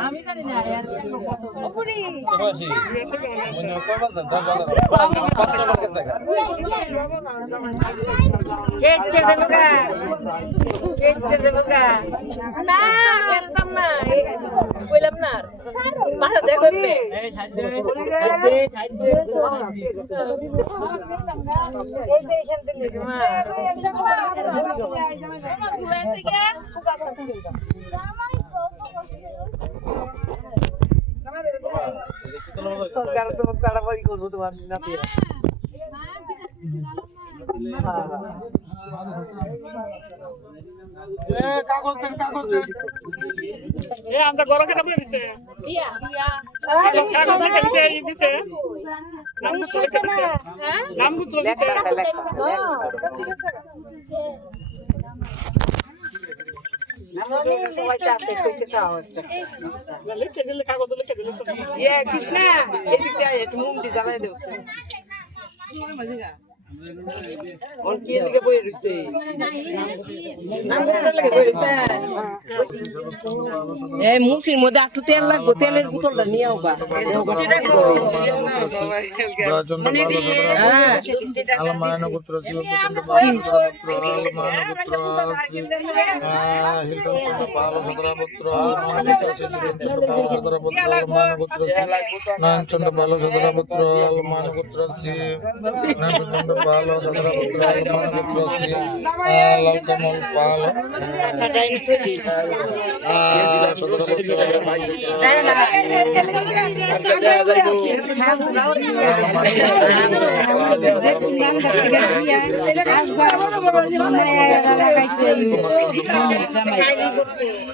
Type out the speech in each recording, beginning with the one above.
আমি জানি না কইলাম না মাথা যা করতে তাড়াতাড়ি করবো তোমার নাতি কাগজ দেন আমরা গরম কেটে বলে দিছে কাগজ কেটে দিছে নাম গুলো দিছে লিখে দিলে কাগজ লিখে দিলে তো কৃষ্ণা এদিক দিয়ে একটু মুন্ডি জ্বালাই দেবছে ওর কি এদিকে বই রইছে এই মুসির মধ্যে একটু তেল লাগবে তেলের বোতলটা নিয়ে আওবা আলমায়ন পুত্র শিব প্রচন্ড পুত্র আলমায়ন পুত্র শ্রী হিরচন্দ্র পাল সদরা পুত্র আলমায়ন পুত্র শ্রী হিরচন্দ্র পাল সদরা পুত্র আলমায়ন পুত্র শ্রী নয়নচন্দ্র পাল সদরা পুত্র আলমায়ন পুত্র শ্রী নয়নচন্দ্র পাল সদরা পুত্র আলমায়ন পুত্র শ্রী লালকমল পাল সদরা পুত্র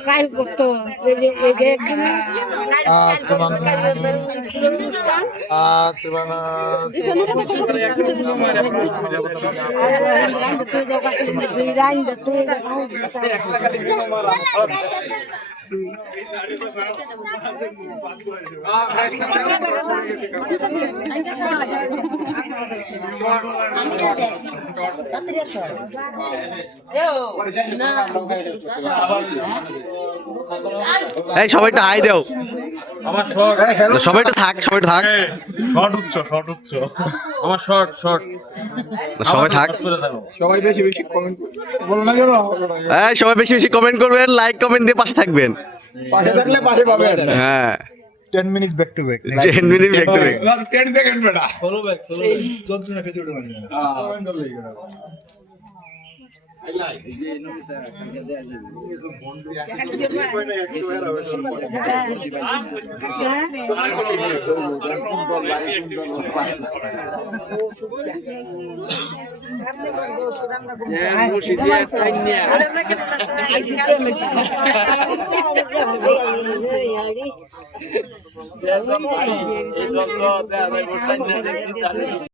কাল করতো এই সবাইটা হাই দাও আমার শর্ট সবাইটা থাক শর্ট উচ্চ আমার শর্ট সবাই থাক সবাই বেশি বেশি কমেন্ট বলো না কেন এই সবাই বেশি বেশি কমেন্ট করবেন লাইক কমেন্ট দিয়ে পাশে থাকবেন পাশে থাকলে পাশে পাবেন হ্যাঁ 10 minute back to back 10 minute back to back 10 second বেটা ফলো ব্যাক এই যন্ত্রণা খেতে উঠে মানে কমেন্ট করলে